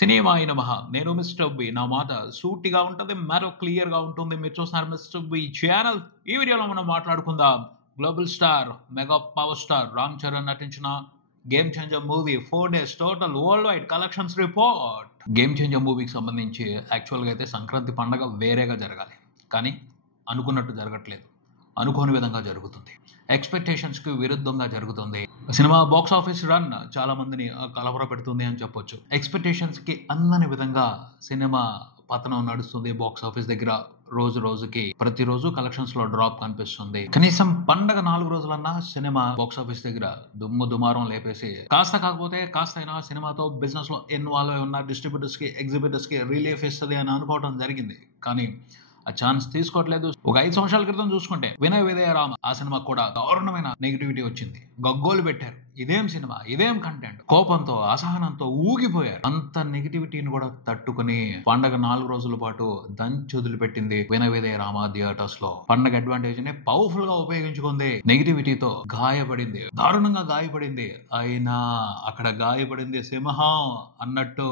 సినిమాయి నమః. నేను mister B. నా మాట సూటిగా ఉంటది, మరో క్లియర్‌గా ఉంటుంది. మీరు చూస్తున్నారు మిస్టర్ బి ఛానల్. ఈ వీడియోలో మనం మాట్లాడుకుందాం global star, mega power star Ram Charan నటించిన game changer movie 4 days total world wide collections report. Game changer మూవీకి సంబంధించి యాక్చువల్‌గా అయితే సంక్రాంతి పండగ వేరేగా జరగాలి. కానీ అనుకున్నట్టు జరగట్లేదు. అనుకోని విధంగా జరుగుతుంది. ఎక్స్‌పెక్టేషన్స్‌కి విరుద్ధంగా జరుగుతుంది. సినిమా బాక్స్ ఆఫీస్ రన్ చాలా మందిని కలవరపెడుతుంది అని చెప్పొచ్చు. ఎక్స్‌పెక్టేషన్స్‌కి అందని విధంగా సినిమా పతనం నడుస్తుంది బాక్స్ ఆఫీస్ దగ్గర. రోజు రోజుకి ప్రతిరోజు కలెక్షన్స్ లో డ్రాప్ కనిపిస్తుంది. కనీసం పండగ 4 రోజులన్నా సినిమా బాక్స్ ఆఫీస్ దగ్గర దుమ్ము దుమారం లేపేసి కాకపోతే కాస్త అయినా సినిమాతో బిజినెస్ లో ఇన్వాల్వ్ అయి ఉన్న డిస్ట్రిబ్యూటర్స్ కి, ఎగ్జిబిటర్స్ కి రిలీఫ్ ఇస్తుంది అని అనుకోవడం జరిగింది. కానీ ఆ ఛాన్స్ తీసుకోవట్లేదు. ఒక 5 సంవత్సరాల క్రితం చూసుకుంటే వినయ విధేయ రామ ఆ సినిమా కూడా దారుణమైన నెగిటివిటీ వచ్చింది. గగ్గోలు పెట్టారు. ఇదేం సినిమా, ఇదేం కంటెంట్, కోపంతో అసహనంతో ఊగిపోయారు. అంత నెగిటివిటీని కూడా తట్టుకుని పండగ 4 రోజుల పాటు దంచి వదిలిపెట్టింది వినయ విధేయ రామ థియేటర్స్ లో. పండగ అడ్వాంటేజ్ ని పవర్ఫుల్ గా ఉపయోగించుకుంది. నెగిటివిటీతో గాయపడింది, దారుణంగా గాయపడింది. అయినా అక్కడ గాయపడింది సింహం అన్నట్టు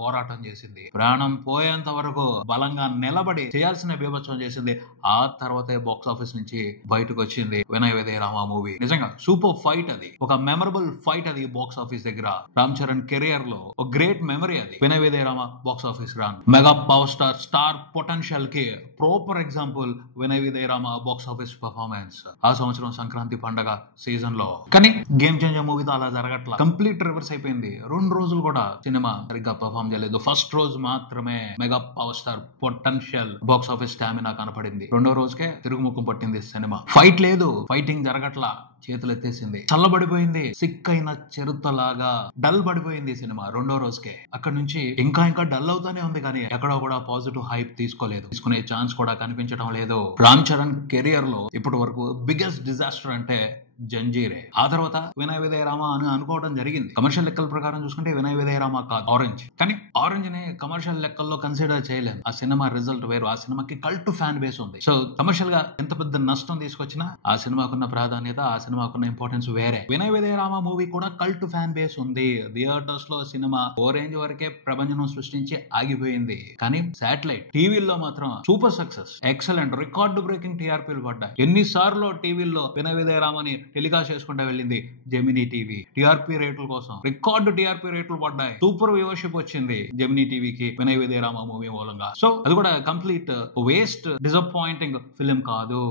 పోరాటం చేసింది. ప్రాణం పోయేంత వరకు బలంగా నిలబడి చేయాల్సిన బీభత్సం చేసింది. ఆ తర్వాతే బాక్స్ ఆఫీస్ నుంచి బయటకు వచ్చింది వినయ విధేయ రామ మూవీ. నిజంగా సూపర్ ఫైట్ అది, ఒక మెమరబుల్ ఫైట్ అది బాక్స్ ఆఫీస్ దగ్గర. రామ్ చరణ్ కెరియర్ లో ఒక గ్రేట్ మెమరీ అది. Vinaya Vidheya Rama box office run. Mega power star potential కి proper example Vinaya Vidheya Rama box office performance ఆ సంవత్సరం సంక్రాంతి పండగ సీజన్ లో. కానీ గేమ్ చేంజర్ మూవీతో అలా జరగట్లా. కంప్లీట్ రివర్స్ అయిపోయింది. 2 రోజులు కూడా సినిమా సరిగ్గా పర్ఫార్మ్ చేయలేదు. ఫస్ట్ రోజు మాత్రమే mega power star potential box office stamina కనపడింది. 2వ రోజుకే తిరుగుముఖం పట్టింది సినిమా. ఫైట్ లేదు, ఫైటింగ్ జరగట్లా, చేతులు ఎత్తేసింది, చల్లబడిపోయింది, సిక్ అయిన చిరుతలాగా డల్ పడిపోయింది సినిమా 2వ రోజుకే. అక్కడ నుంచి ఇంకా డల్ అవుతానే ఉంది. కానీ ఎక్కడో కూడా పాజిటివ్ హైప్ తీసుకోలేదు, తీసుకునే ఛాన్స్ కూడా కనిపించడం లేదు. రామ్ చరణ్ కెరియర్ లో ఇప్పటి వరకు బిగ్గెస్ట్ డిజాస్టర్ అంటే జంజీరే. ఆ తర్వాత వినయ విధేయ రామ అని అనుకోవడం జరిగింది. కమర్షియల్ లెక్కల ప్రకారం చూసుకుంటే వినయ విధేయ రామ కాదు, ఆరెంజ్. కానీ ఆరెంజ్ ని కమర్షియల్ లెక్కల్లో కన్సిడర్ చేయలేదు. ఆ సినిమా రిజల్ట్ వేరు. ఆ సినిమాకి కల్ట్ ఫ్యాన్ బేస్ ఉంది. సో కమర్షియల్ గా ఎంత పెద్ద నష్టం తీసుకొచ్చినా ఆ సినిమాకున్న ప్రాధాన్యత, ఆ సినిమాకున్న ఇంపార్టెన్స్ వేరే. వినయ విధేయ రామ మూవీ కూడా కల్ట్ ఫ్యాన్ బేస్ ఉంది. థియేటర్స్ లో సినిమా ఓరేంజ్ వరకే ప్రభంజనం సృష్టించి ఆగిపోయింది. కానీ శాటిలైట్ టీవీల్లో మాత్రం super success, excellent, record breaking టీఆర్పీలు పడ్డాయి. ఎన్నిసార్లు టీవీల్లో వినయ విధేయ రామని టెలికాస్ట్ చేసుకుంటూ వెళ్ళింది జెమినీ టీవీ. టీఆర్పీ రేట్ల కోసం రికార్డు టీఆర్పీ రేట్లు పడ్డాయి. సూపర్ వ్యూవర్షిప్ వచ్చింది జెమినీ టీవీకి వినయ విధేయ రామ మూవీ మూలంగా. సో అది కూడా కంప్లీట్ వేస్ట్, డిసప్పాయింటింగ్ ఫిలిం కాదు.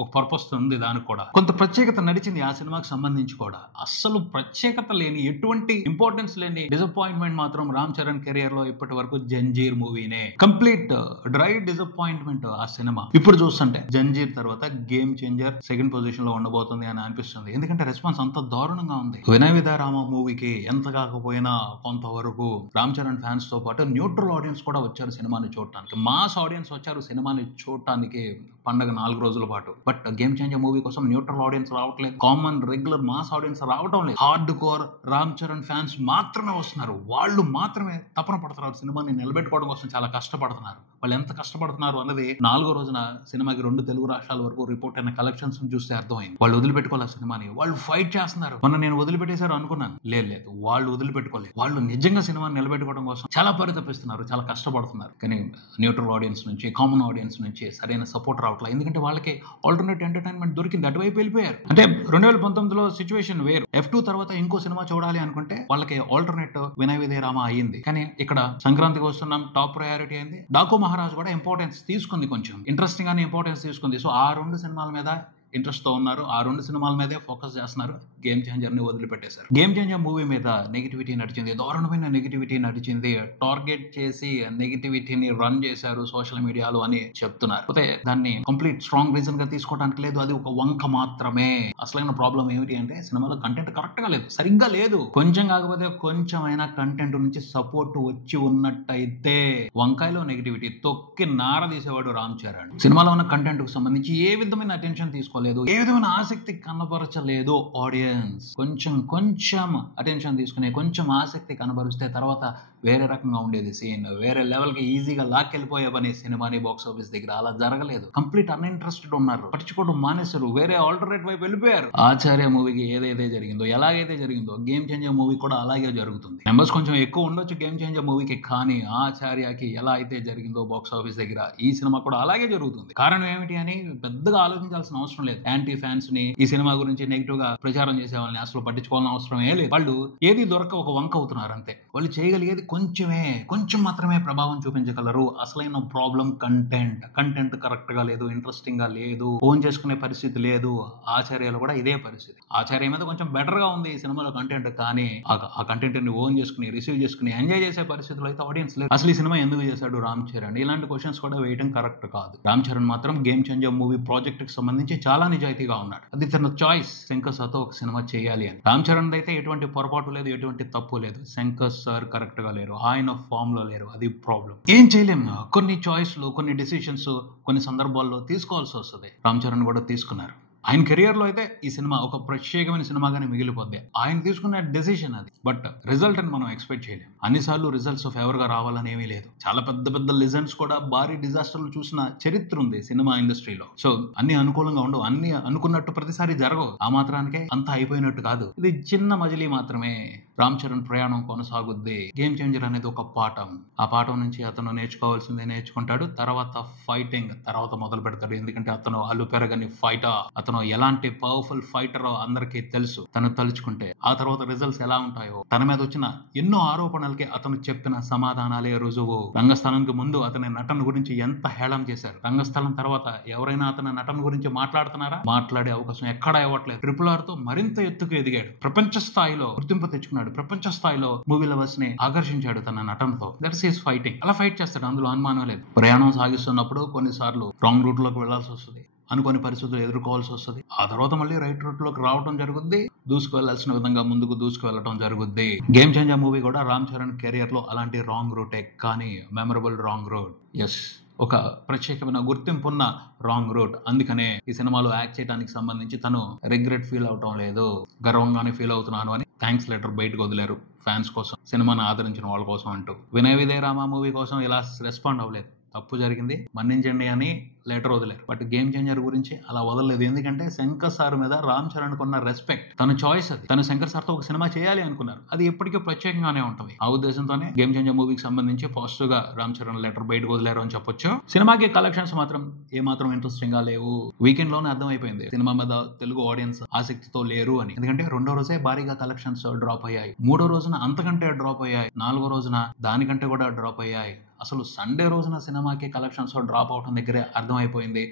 ఒక పర్పస్ ఉంది దానికి కూడా. కొంత ప్రత్యేకత నడిచింది ఆ సినిమాకి సంబంధించి కూడా. అస్సలు ప్రత్యేకత లేని, ఎటువంటి ఇంపార్టెన్స్ లేని డిసప్పాయింట్మెంట్ మాత్రం రామ్ చరణ్ కెరియర్ లో ఇప్పటి వరకు జంజీర్ మూవీనే. కంప్లీట్ డ్రై డిసప్పాయింట్మెంట్ ఆ సినిమా. ఇప్పుడు చూస్తుంటే జంజీర్ తర్వాత గేమ్ చేంజర్ సెకండ్ పొజిషన్ లో ఉండబోతుంది అని అనిపిస్తుంది. ఎందుకంటే రెస్పాన్స్ అంత దారుణంగా ఉంది. వినయ విధేయ రామ మూవీకి ఎంత కాకపోయినా కొంతవరకు రామ్ చరణ్ ఫ్యాన్స్ తో పాటు న్యూట్రల్ ఆడియన్స్ కూడా వచ్చారు సినిమాని చూడటానికి. మాస్ ఆడియన్స్ వచ్చారు సినిమాని చూడటానికి పండగ 4 రోజుల పాటు. బట్ గేమ్ చేంజర్ మూవీ కోసం న్యూట్రల్ ఆడియన్స్ రావట్లేదు, కామన్ రెగ్యులర్ మాస్ ఆడియన్స్ రావటం లేదు. Hard core Ram Charan fans మాత్రమే వస్తున్నారు. వాళ్ళు మాత్రమే తపన పడుతున్నారు సినిమాని నిలబెట్టుకోవడం కోసం. చాలా కష్టపడుతున్నారు. వాళ్ళు ఎంత కష్టపడుతున్నారు అన్నది 4వ రోజున సినిమాకి 2 తెలుగు రాష్ట్రాల వరకు రిపోర్ట్ అయిన కలెక్షన్స్ చూస్తే అర్థమైంది. వాళ్ళు వదిలిపెట్టుకోవాలి సినిమాని, వాళ్ళు ఫైట్ చేస్తున్నారు. మొన్న నేను వదిలిపెట్టేశారు అనుకున్నాను, లేదు, వాళ్ళు వదిలిపెట్టుకోలేదు. వాళ్ళు నిజంగా సినిమాని నిలబెట్టుకోవడం కోసం చాలా పరితపిస్తున్నారు, చాలా కష్టపడుతున్నారు. కానీ న్యూట్రల్ ఆడియన్స్ నుంచి, కామన్ ఆడియన్స్ నుంచి సరైన సపోర్ట్ రావట్లేదు. ఎందుకంటే వాళ్ళకి ఆల్టర్నేట్ ఎంటర్టైన్మెంట్ దొరికింది, అటువైపు వెళ్ళిపోయారు. అంటే 2019లో సిచ్యువేషన్ వేరు. F2 తర్వాత ఇంకో సినిమా చూడాలి అనుకుంటే వాళ్ళకి ఆల్టర్నేట్ వినయ విధేయ రామ అయ్యింది. కానీ ఇక్కడ సంక్రాంతికి వస్తున్నాం, టాప్ ప్రయారిటీ అయింది. డాకు మహారాజ్ కూడా ఇంపార్టెన్స్ తీసుకుంది, కొంచెం ఇంట్రెస్టింగ్ గానే ఇంపార్టెన్స్ తీసుకుంది. సో ఆ 2 సినిమాల మీద ఇంట్రెస్ట్ తో ఉన్నారు. ఆ 2 సినిమాల మీదే ఫోకస్ చేస్తున్నారు. గేమ్ చేంజర్ ని వదిలిపెట్టేశారు. గేమ్ చేంజర్ మూవీ మీద నెగిటివిటీ నడిచింది, దారుణమైన నెగిటివిటీ నడిచింది. టార్గెట్ చేసి నెగిటివిటీని రన్ చేశారు సోషల్ మీడియాలో అని చెప్తున్నారు. అయితే దాన్ని కంప్లీట్ స్ట్రాంగ్ రీజన్ గా తీసుకోవడానికి లేదు. అది ఒక వంక మాత్రమే. అసలైన ప్రాబ్లం ఏమిటి అంటే సినిమాలో కంటెంట్ కరెక్ట్ గా లేదు, సరిగ్గా లేదు. కొంచెం కాకపోతే కొంచెమైనా కంటెంట్ నుంచి సపోర్ట్ వచ్చి ఉన్నట్టయితే వంకాయలో నెగిటివిటీ తొక్కి నార తీసేవాడు రామ్ చరణ్. సినిమాలో ఉన్న కంటెంట్ కు సంబంధించి ఏ విధమైన అటెన్షన్ తీసుకోలేదు. లేదు, ఏ విధమైన ఆసక్తి కనబరచలేదు ఆడియన్స్. కొంచెం అటెన్షన్ తీసుకుని కొంచెం ఆసక్తి కనబరిస్తే తర్వాత వేరే రకంగా ఉండేది సీన్, వేరే లెవెల్ కి ఈజీగా లాక్కెళ్ళిపోయే పని సినిమాని బాక్స్ ఆఫీస్ దగ్గర. అలా జరగలేదు. కంప్లీట్ అన్ఇంట్రెస్టెడ్ ఉన్నారు, పట్టించుకోవడం మానేశారు, వేరే ఆల్టర్నేట్ వైపు వెళ్ళిపోయారు. ఆచార్య మూవీకి ఏదైతే జరిగిందో, ఎలాగైతే జరిగిందో గేమ్ చేంజర్ మూవీ కూడా అలాగే జరుగుతుంది. నెంబర్స్ కొంచెం ఎక్కువ ఉండొచ్చు గేమ్ చేంజర్ మూవీకి, కానీ ఆచార్యకి ఎలా అయితే జరిగిందో బాక్స్ ఆఫీస్ దగ్గర ఈ సినిమా కూడా అలాగే జరుగుతుంది. కారణం ఏమిటి అని పెద్దగా ఆలోచించాల్సిన అవసరం లేదు. యాంటీ ఫ్యాన్స్ ని, ఈ సినిమా గురించి నెగిటివ్ గా ప్రచారం చేసే వాళ్ళని అసలు పట్టించుకోవాల్సిన అవసరం ఏ లేదు. వాళ్ళు ఏది దొరక ఒక వంక అవుతున్నారు అంతే. వాళ్ళు చేయగలిగేది కొంచెం మాత్రమే ప్రభావం చూపించగలరు. అసలైన ప్రాబ్లం కంటెంట్ కరెక్ట్ గా లేదు, ఇంట్రెస్టింగ్ గా లేదు, ఓన్ చేసుకునే పరిస్థితి లేదు. ఆచార్యలో కూడా ఇదే పరిస్థితి. ఆచార్య మీద కొంచెం బెటర్ గా ఉంది ఈ సినిమాలో కంటెంట్, కానీ ఆ కంటెంట్ ని ఓన్ చేసుకుని, రిసీవ్ చేసుకుని, ఎంజాయ్ చేసే పరిస్థితుల్లో అయితే ఆడియన్స్ లేదు. అసలు ఈ సినిమా ఎందుకు చేశాడు రామ్ చరణ్, ఇలాంటి క్వశ్చన్స్ కూడా వేయడం కరెక్ట్ కాదు. రామ్ చరణ్ మాత్రం గేమ్ చేంజర్ మూవీ ప్రాజెక్ట్ కి సంబంధించి చాలా నిజాయితీగా ఉన్నాడు. అది తన చాయిస్, శంకర్ సార్తో ఒక సినిమా చేయాలి అని. రామ్ చరణ్ అయితే ఎటువంటి పొరపాటు లేదు, ఎటువంటి తప్పు లేదు. శంకర్ సార్ కరెక్ట్ గా లేరు, ఆయన ఫామ్ లో లేరు, అది ప్రాబ్లం. ఏం చేయలేము. కొన్ని చాయిస్లు, కొన్ని డిసిషన్స్ కొన్ని సందర్భాల్లో తీసుకోవాల్సి వస్తుంది. రామ్ చరణ్ కూడా తీసుకున్నారు. ఆయన కెరియర్ లో అయితే ఈ సినిమా ఒక ప్రత్యేకమైన సినిమాగానే మిగిలిపోద్ది. ఆయన తీసుకున్న డెసిషన్ అది. బట్ రిజల్ట్ అని మనం ఎక్స్పెక్ట్ చేయలేం. అన్నిసార్లు రిజల్ట్స్ ఫేవర్ గా రావాలని ఏమీ లేదు. చాలా పెద్ద లెజెండ్స్ కూడా భారీ డిజాస్టర్లు చూసిన చరిత్ర ఉంది సినిమా ఇండస్ట్రీలో. సో అన్ని అనుకూలంగా ఉండవు, అన్ని అనుకున్నట్టు ప్రతిసారి జరగవు. ఆ మాత్రానికే అంత అయిపోయినట్టు కాదు. ఇది చిన్న మజిలీ మాత్రమే. రామ్ చరణ్ ప్రయాణం కొనసాగుద్ది. గేమ్ చేంజర్ అనేది ఒక పాఠం. ఆ పాఠం నుంచి అతను నేర్చుకోవాల్సిందే నేర్చుకుంటాడు. తర్వాత ఫైటింగ్ తర్వాత మొదలు పెడతాడు. ఎందుకంటే అతను అల్లు పెరగని ఫైటర్. అతను ఎలాంటి పవర్ఫుల్ ఫైటర్ అందరికీ తెలుసు. తను తలుచుకుంటే ఆ తర్వాత రిజల్ట్స్ ఎలా ఉంటాయో, తన మీద వచ్చిన ఎన్నో ఆరోపణలకి అతను చెప్పిన సమాధానాలే రుజువు. రంగస్థలానికి ముందు అతని నటన గురించి ఎంత హేళన చేశారు. రంగస్థలం తర్వాత ఎవరైనా అతని నటన గురించి మాట్లాడుతున్నారా? మాట్లాడే అవకాశం ఎక్కడా ఇవ్వట్లేదు. RRR తో మరింత ఎత్తుకు ఎదిగాడు. ప్రపంచ స్థాయిలో గుర్తింపు తెచ్చుకున్నాడు. ప్రపంచ స్థాయిలో మూవీ లవర్స్ ని ఆకర్షించాడు తన నటనతో. That's his fighting. అలా ఫైట్ చేస్తాడు, అందులో అనుమానం లేదు. ప్రయాణం సాగిస్తున్నప్పుడు కొన్నిసార్లు రాంగ్ రూట్ లోకి వెళ్లాల్సి వస్తుంది, అనుకోని పరిస్థితులు ఎదుర్కోవాల్సి వస్తుంది. ఆ తర్వాత మళ్ళీ రైట్ రూట్ లోకి రావడం జరుగుద్ది. దూసుకువెళ్లాల్సిన విధంగా ముందుకు దూసుకువెళ్ళడం జరుగుద్ది. గేమ్ చేంజర్ మూవీ కూడా రామ్ చరణ్ కెరియర్ లో అలాంటి రాంగ్ రూటే, కానీ మెమరబుల్ రాంగ్ రూట్. ఎస్, ఒక ప్రత్యేకమైన గుర్తింపు ఉన్న రాంగ్ రూట్. అందుకనే ఈ సినిమాలో యాక్ట్ చేయడానికి సంబంధించి తను రిగ్రెట్ ఫీల్ అవటం లేదు, గర్వంగానే ఫీల్ అవుతున్నాను అని థ్యాంక్స్ లెటర్ బయటకు వదిలేరు ఫ్యాన్స్ కోసం, సినిమాను ఆదరించిన వాళ్ళ కోసం అంటూ. వినయ విజయ రామ మూవీ కోసం ఇలా రెస్పాండ్ అవ్వలేదు. తప్పు జరిగింది, మన్నించండి అని లెటర్ వదిలేరు. బట్ గేమ్ చేంజర్ గురించి అలా వదలలేదు. ఎందుకంటే శంకర్ సార్ మీద రామ్ చరణ్ కున్న రెస్పెక్ట్, తన చాయిస్ అది. తను శంకర్ సార్ తో ఒక సినిమా చేయాలి అనుకున్నారు. అది ఎప్పటికీ ప్రత్యేకంగానే ఉంటుంది. ఆ ఉద్దేశంతోనే గేమ్ చేంజర్ మూవీకి సంబంధించి పాజిటివ్ గా రామ్ చరణ్ లెటర్ బయటకు వదిలేరు అని చెప్పొచ్చు. సినిమాకి కలెక్షన్స్ మాత్రం ఏమాత్రం ఇంట్రెస్టింగ్ గా లేవు. వీకెండ్ లోనే అర్థమైపోయింది సినిమా మీద తెలుగు ఆడియన్స్ ఆసక్తితో లేరు అని. ఎందుకంటే రెండో రోజే భారీగా కలెక్షన్స్ డ్రాప్ అయ్యాయి, మూడో రోజున అంతకంటే డ్రాప్ అయ్యాయి, నాలుగో రోజున దానికంటే కూడా డ్రాప్ అయ్యాయి. అసలు సండే రోజున సినిమాకి కలెక్షన్స్ డ్రాప్ అవడం దగ్గరే అర్థమైపోయింది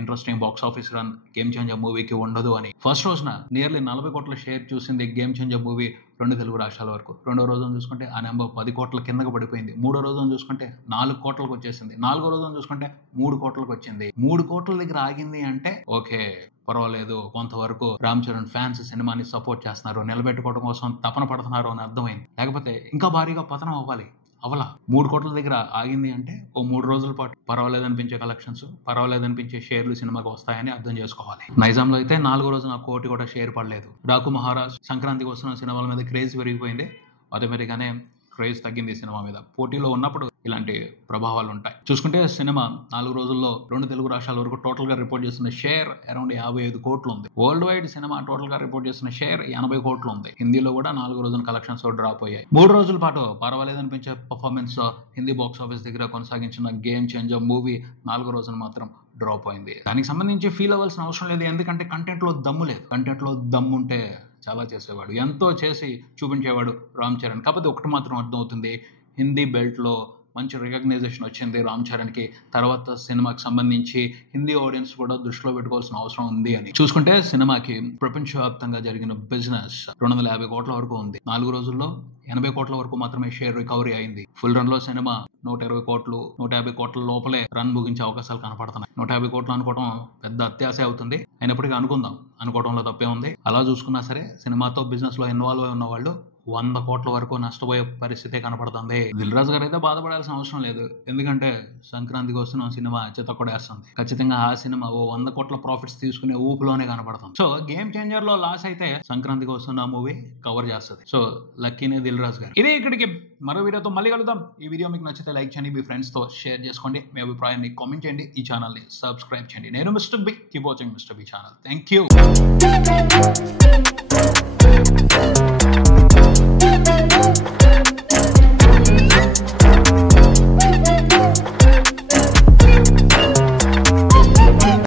interesting box office run game changer మూవీకి ఉండదు అని. ఫస్ట్ రోజున నియర్లీ 40 కోట్ల షేర్ చూసింది గేమ్ చేంజర్ మూవీ 2 తెలుగు రాష్ట్రాల వరకు. రెండో రోజున చూసుకుంటే ఆ నెంబర్ 10 కోట్ల కిందకు పడిపోయింది. మూడో రోజున చూసుకుంటే 4 కోట్లకు వచ్చేసింది. నాలుగో రోజున చూసుకుంటే 3 కోట్లకు వచ్చింది. 3 కోట్ల దగ్గర ఆగింది అంటే ఓకే, పర్వాలేదు, కొంతవరకు రామ్ చరణ్ ఫ్యాన్స్ సినిమాని సపోర్ట్ చేస్తున్నారు, నిలబెట్టుకోవడం కోసం తపన పడుతున్నారు అని అర్థమైంది. లేకపోతే ఇంకా భారీగా పతనం అవ్వాలి. అవలా 3 కోట్ల దగ్గర ఆగింది అంటే ఓ 3 రోజుల పాటు పర్వాలేదనిపించే కలెక్షన్స్, పర్వాలేదనిపించే షేర్లు సినిమాకి వస్తాయని అర్థం చేసుకోవాలి. నైజాంలో అయితే 4వ రోజున 1 కోటి కూడా షేర్ పడలేదు. డాకు మహారాజ్, సంక్రాంతికి వస్తున్న సినిమాల మీద క్రేజ్ పెరిగిపోయింది. ఆటోమేటిక్గానే క్రేజ్ తగ్గింది సినిమా మీద. పోటీలో ఉన్నప్పుడు ఇలాంటి ప్రభావాలు ఉంటాయి. చూసుకుంటే సినిమా 4 రోజుల్లో 2 తెలుగు రాష్ట్రాల వరకు టోటల్ గా రిపోర్ట్ చేసిన షేర్ అరౌండ్ 55 కోట్లు ఉంది. వరల్డ్ వైడ్ సినిమా టోటల్ గా రిపోర్ట్ చేసిన షేర్ 80 కోట్లు ఉంది. హిందీలో కూడా 4 రోజుల కలెక్షన్స్ డ్రాప్ అయ్యాయి. 3 రోజుల పాటు పర్వాలేదనిపించే పర్ఫార్మెన్స్ హిందీ బాక్స్ ఆఫీస్ దగ్గర కొనసాగించిన గేమ్ చేంజర్ మూవీ 4 రోజున మాత్రం డ్రాప్ అయింది. దానికి సంబంధించి ఫీల్ అవ్వాల్సిన అవసరం లేదు. ఎందుకంటే కంటెంట్ లో దమ్ము లేదు. కంటెంట్ లో దమ్ము ఉంటే చాలా చేసేవాడు, ఎంతో చేసి చూపించేవాడు రామ్ చరణ్. కాకపోతే ఒకటి మాత్రం అర్థమవుతుంది, హిందీ బెల్ట్ లో మంచి రికగ్నైజేషన్ వచ్చింది రామ్ చరణ్ కి. తర్వాత సినిమాకి సంబంధించి హిందీ ఆడియన్స్ కూడా దృష్టిలో పెట్టుకోవాల్సిన అవసరం ఉంది అని చూసుకుంటే సినిమాకి ప్రపంచవ్యాప్తంగా జరిగిన బిజినెస్ 250 కోట్ల వరకు ఉంది. 4 రోజుల్లో 80 కోట్ల వరకు మాత్రమే షేర్ రికవరీ అయింది. ఫుల్ రన్ లో సినిమా 120 కోట్లు 150 కోట్ల లోపలే రన్ ముగించే అవకాశాలు కనపడుతున్నాయి. 150 కోట్లు అనుకోవడం పెద్ద అత్యాశ అవుతుంది. అయినప్పటికీ అనుకుందాం, అనుకోవడంలో తప్పే ఉంది. అలా చూసుకున్నా సరే సినిమాతో బిజినెస్ లో ఇన్వాల్వ్ అయి ఉన్న వాళ్ళు 100 కోట్ల వరకు నష్టపోయే పరిస్థితే కనపడుతుంది. దిల్ రాజు గారు అయితే బాధపడాల్సిన అవసరం లేదు, ఎందుకంటే సంక్రాంతికి వస్తున్న సినిమా చితకొడేస్తుంది. ఖచ్చితంగా ఆ సినిమా 100 కోట్ల ప్రాఫిట్స్ తీసుకునే ఊపులోనే కనపడుతుంది. సో గేమ్ చేంజర్ లో లాస్ అయితే సంక్రాంతికి వస్తున్న మూవీ కవర్ చేస్తుంది. సో లక్కీనే దిల్ రాజు గారు. ఇదే ఇక్కడికి మరో వీడియోతో మళ్ళీ కలుద్దాం. ఈ వీడియో మీకు నచ్చితే లైక్ చేయండి, మీ ఫ్రెండ్స్ తో షేర్ చేసుకోండి, మీ అభిప్రాయాన్ని కామెంట్ చేయండి, ఈ ఛానల్ ని సబ్స్క్రైబ్ చేయండి. నేను mister B, keep watching mister B channel. Thank you.